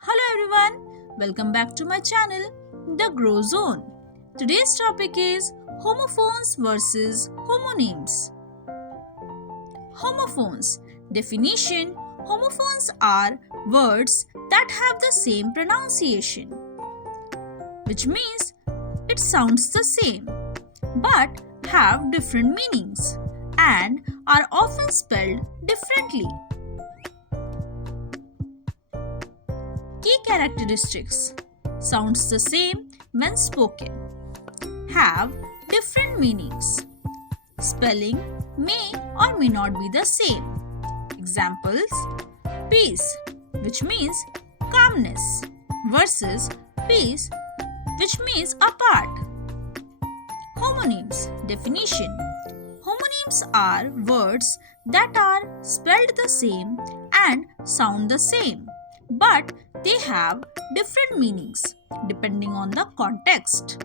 Hello everyone, welcome back to my channel, The Grow Zone. Today's topic is homophones versus homonyms. Homophones. Definition: homophones are words that have the same pronunciation, which means it sounds the same but have different meanings and are often spelled differently. Key characteristics: sounds the same when spoken, have different meanings, spelling may or may not be the same. Examples: peace, which means calmness, versus peace, which means apart. Homonyms. Definition: homonyms are words that are spelled the same and sound the same, but they have different meanings depending on the context.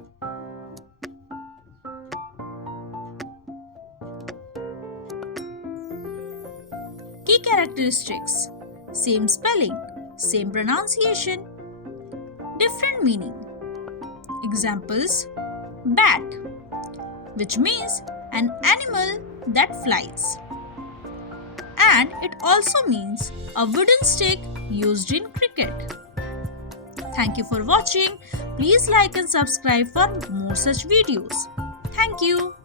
Key characteristics: same spelling, same pronunciation, different meaning. Examples: bat, which means an animal that flies, and it also means a wooden stick used in cricket. Thank you for watching. Please like and subscribe for more such videos. Thank you.